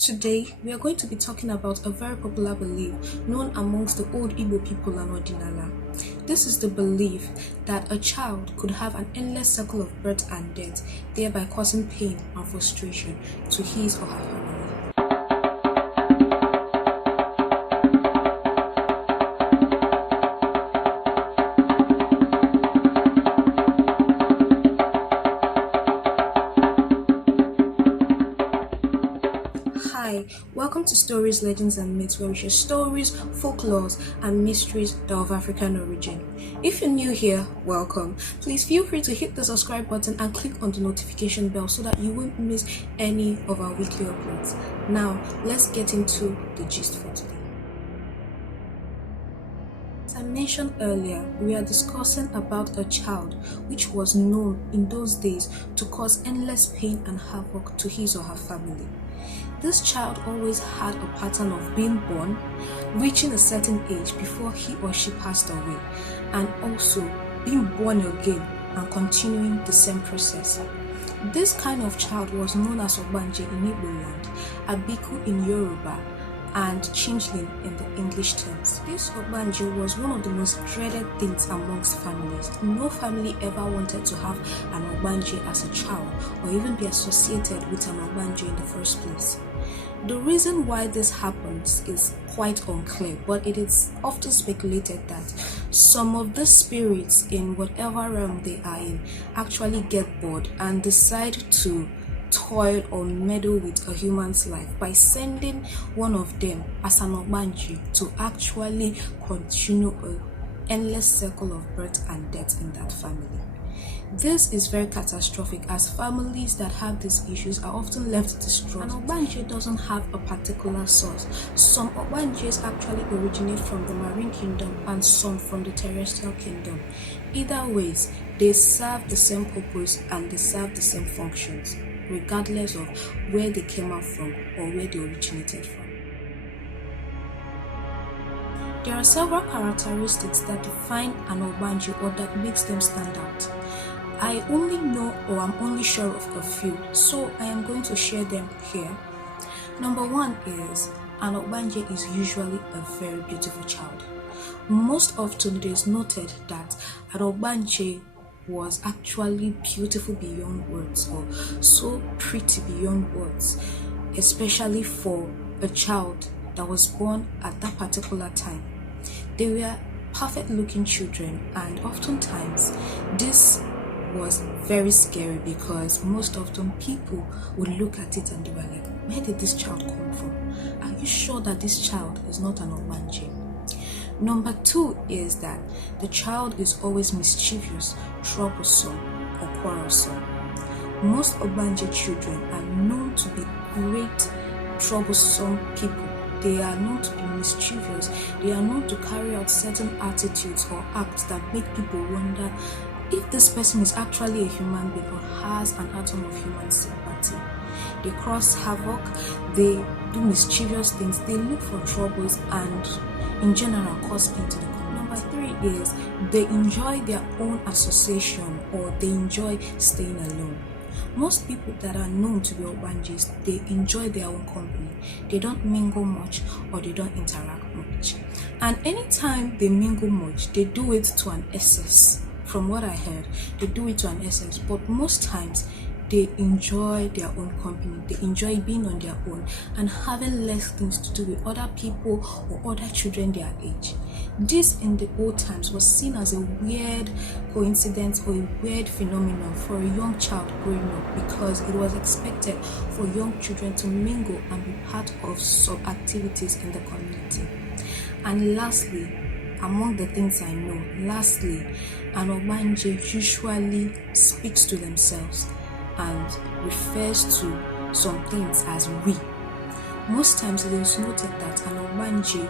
Today, we are going to be talking about a very popular belief known amongst the old Igbo people and Ordinala. This is the belief that a child could have an endless cycle of birth and death, thereby causing pain and frustration to his or her family. Hi, welcome to Stories, Legends and Myths, where we share stories, folklores, and mysteries that are of African origin. If you're new here, welcome. Please feel free to hit the subscribe button and click on the notification bell so that you won't miss any of our weekly uploads. Now, let's get into the gist for today. As I mentioned earlier, we are discussing about a child which was known in those days to cause endless pain and havoc to his or her family. This child always had a pattern of being born, reaching a certain age before he or she passed away, and also being born again and continuing the same process. This kind of child was known as Ogbanje in Igbo land, Abiku in Yoruba, and changeling in the English terms. This Ogbanje was one of the most dreaded things amongst families. No family ever wanted to have an Ogbanje as a child or even be associated with an Ogbanje in the first place. The reason why this happens is quite unclear, but it is often speculated that some of the spirits in whatever realm they are in actually get bored and decide to toil or meddle with a human's life by sending one of them as an Ogbanje to actually continue an endless circle of birth and death in that family. This is very catastrophic as families that have these issues are often left distraught. An Ogbanje doesn't have a particular source. Some Ogbanjes actually originate from the marine kingdom and some from the terrestrial kingdom. Either ways, they serve the same purpose and they serve the same functions, regardless of where they came out from or where they originated from. There are several characteristics that define an Ogbanje or that makes them stand out. I only know or I'm only sure of a few, so I am going to share them here. Number one is an Ogbanje is usually a very beautiful child. Most often it is noted that an Ogbanje was actually beautiful beyond words or so pretty beyond words, especially for a child that was born at that particular time. They were perfect looking children, and oftentimes this was very scary because most often people would look at it and they were like, where did this child come from? Are you sure that this child is not an Ogbanje? Number two is that the child is always mischievous, troublesome, or quarrelsome. Most Ogbanje children are known to be great, troublesome people. They are known to be mischievous. They are known to carry out certain attitudes or acts that make people wonder if this person is actually a human being or has an atom of human sympathy. They cause havoc, they do mischievous things, they look for troubles and in general cause pain to the community. Number three is they enjoy their own association or they enjoy staying alone. Most people that are known to be Ogbanjes, they enjoy their own company. They don't mingle much or they don't interact much. And anytime they mingle much, they do it to an excess. From what I heard, they do it to an excess, but most times they enjoy their own company. They enjoy being on their own and having less things to do with other people or other children their age. This in the old times was seen as a weird coincidence or a weird phenomenon for a young child growing up because it was expected for young children to mingle and be part of some activities in the community. And lastly, among the things I know, an Ogbanje usually speaks to themselves and refers to some things as we. Most times it is noted that an Ogbanje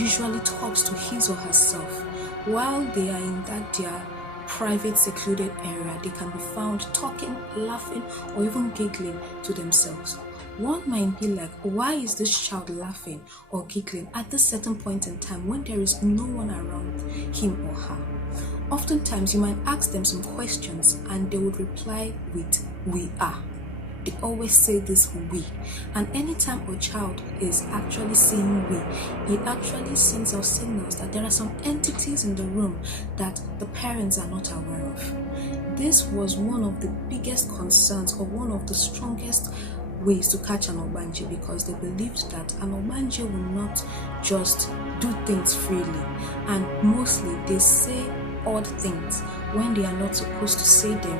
usually talks to his or herself. While they are in that their private secluded area, they can be found talking, laughing, or even giggling to themselves. One might be like, why is this child laughing or giggling at this certain point in time when there is no one around him or her? Oftentimes you might ask them some questions and they would reply with, we are. they always say this we. And anytime a child is actually saying we, it actually sends out signals that there are some entities in the room that the parents are not aware of. This was one of the biggest concerns, or one of the strongest ways to catch an Ogbanje, because they believed that an Ogbanje will not just do things freely, and mostly they say odd things when they are not supposed to say them,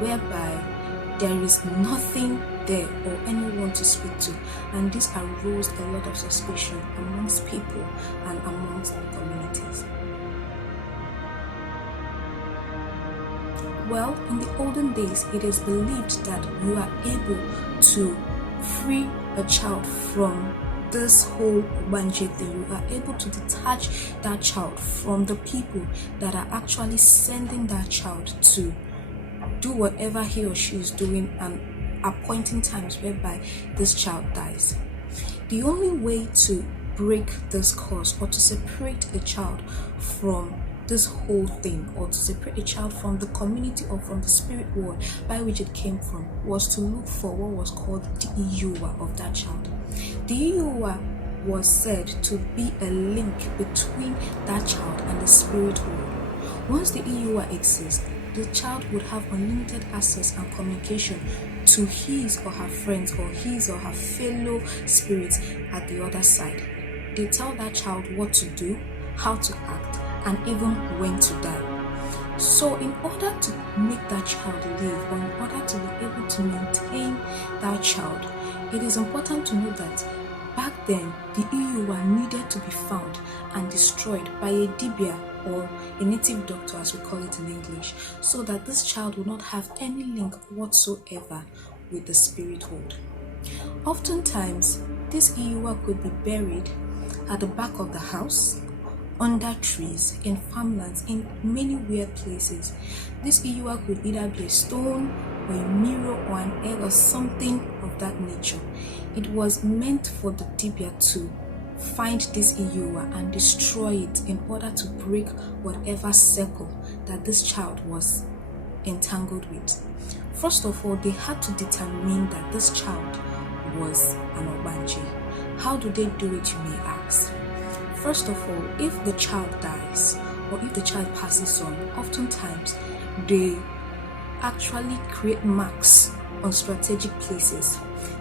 whereby there is nothing there or anyone to speak to, and this arose a lot of suspicion amongst people and amongst the communities. Well, in the olden days, it is believed that you are able to free a child from this whole Ogbanje thing. You are able to detach that child from the people that are actually sending that child to do whatever he or she is doing and appointing times whereby this child dies. The only way to break this curse, or to separate a child from this whole thing, or to separate a child from the community or from the spirit world by which it came from, was to look for what was called the Iyuwa of that child. The Iyuwa was said to be a link between that child and the spirit world. Once the Iyuwa exists, the child would have unlimited access and communication to his or her friends, or his or her fellow spirits at the other side. They tell that child what to do, how to act, and even when to die. So in order to make that child live, or in order to be able to maintain that child, it is important to know that back then the Iyuwa needed to be found and destroyed by a dibia, or a native doctor as we call it in English, so that this child will not have any link whatsoever with the spirit world. Oftentimes, this Iyuwa could be buried at the back of the house, under trees, in farmlands, in many weird places. This Iyuwa could either be a stone, or a mirror, or an egg, or something of that nature. It was meant for the dibia to find this Iyuwa and destroy it in order to break whatever circle that this child was entangled with. First of all, they had to determine that this child was an Ogbanje. How do they do it, you may ask? First of all, if the child dies, or if the child passes on, oftentimes they actually create marks on strategic places.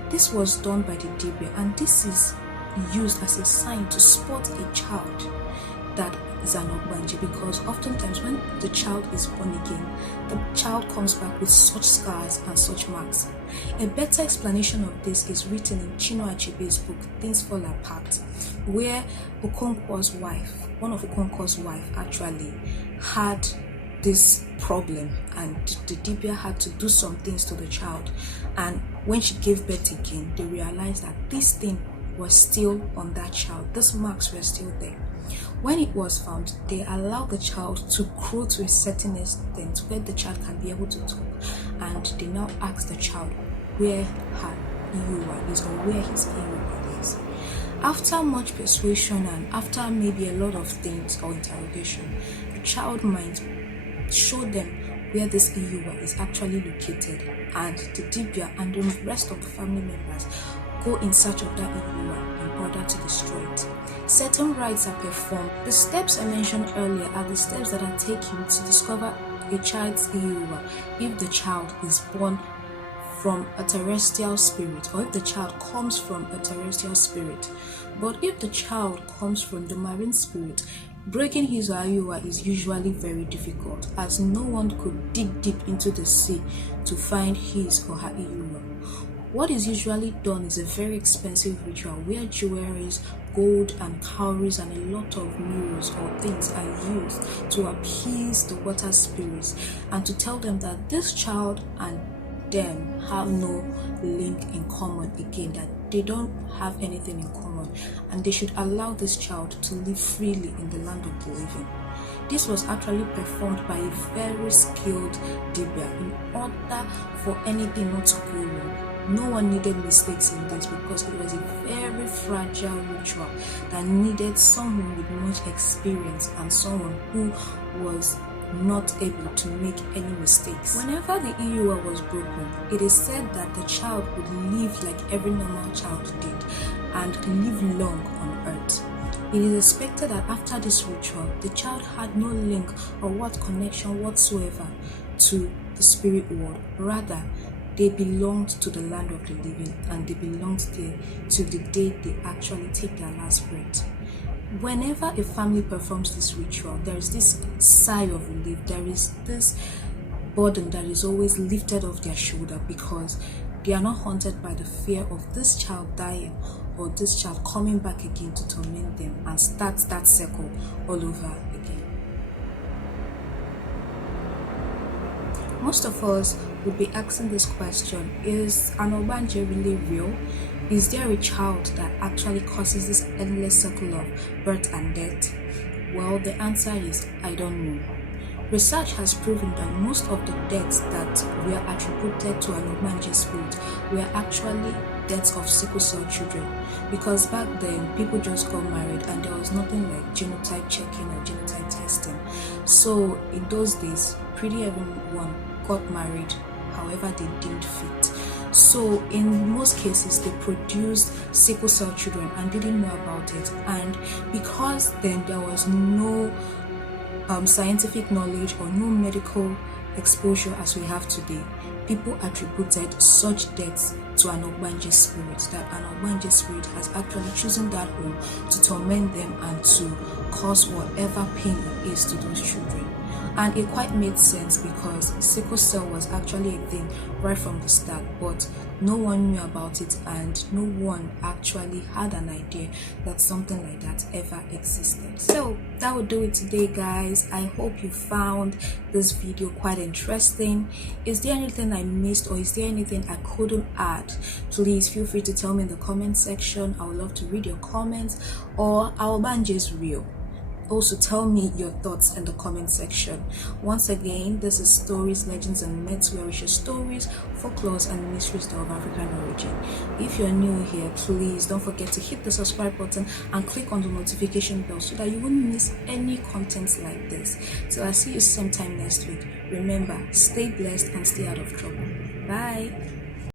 This was done by the dibia, and this is used as a sign to spot a child that is an Ogbanje, because oftentimes when the child is born again, the child comes back with such scars and such marks. A better explanation of this is written in Chinua Achebe's book, Things Fall Apart, where Okonkwo's wife, one of Okonkwo's wife, actually had this problem, and the dibia had to do some things to the child, and when she gave birth again, they realized that this thing was still on that child. These marks were still there. When it was found, they allowed the child to grow to a certain extent where the child can be able to talk, and they now ask the child where her Iyuwa is, or where his Iyuwa is. After much persuasion and after maybe a lot of things or interrogation, the child might show them where this Iyuwa is actually located, and the dibia and the rest of the family members go in search of that Iyuwa in order to destroy it. Certain rites are performed. The steps I mentioned earlier are the steps that are taken to discover a child's Iyuwa if the child is born from a terrestrial spirit, or if the child comes from a terrestrial spirit. But if the child comes from the marine spirit, breaking his Iyuwa is usually very difficult, as no one could dig deep into the sea to find his or her Iyuwa. What is usually done is a very expensive ritual where jewelries, gold and cowries and a lot of mirrors or things are used to appease the water spirits and to tell them that this child and them have no link in common again, that they don't have anything in common, and they should allow this child to live freely in the land of the living. This was actually performed by a very skilled dibia in order for anything not to go wrong. No one needed mistakes in this, because it was a very fragile ritual that needed someone with much experience and someone who was not able to make any mistakes. Whenever the EUR was broken, it is said that the child would live like every normal child did and live long on earth. It is expected that after this ritual, the child had no link or what connection whatsoever to the spirit world. Rather, they belonged to the land of the living, and they belonged there to the day they actually take their last breath. Whenever a family performs this ritual, there is this sigh of relief. There is this burden that is always lifted off their shoulder, because they are not haunted by the fear of this child dying or this child coming back again to torment them and start that circle all over again. Most of us would be asking this question: is an Ogbanje really real? Is there a child that actually causes this endless circle of birth and death? Well, the answer is I don't know. Research has proven that most of the deaths that were attributed to an Ogbanje spirit were actually deaths of sickle cell children, because back then people just got married and there was nothing like genotype checking or genotype testing. So in those days, pretty everyone got married however they deemed fit. So in most cases, they produced sickle cell children and didn't know about it. And because then there was no scientific knowledge or no medical exposure as we have today, people attributed such deaths to an Ogbanje spirit, that an Ogbanje spirit has actually chosen that home to torment them and to cause whatever pain it is to those children. And it quite made sense, because sickle cell was actually a thing right from the start, but no one knew about it and no one actually had an idea that something like that ever existed. So that would do it today, guys. I hope you found this video quite interesting. Is there anything I missed, or is there anything I couldn't add? Please feel free to tell me in the comment section. I would love to read your comments. Or our Ogbanje is real? Also tell me your thoughts in the comment section. Once again, this is Stories, Legends and Myths, where we share stories, folklores and mysteries of African origin. If you're new here, please don't forget to hit the subscribe button and click on the notification bell so that you won't miss any content like this. So I'll see you same time next week. Remember, stay blessed and stay out of trouble. Bye.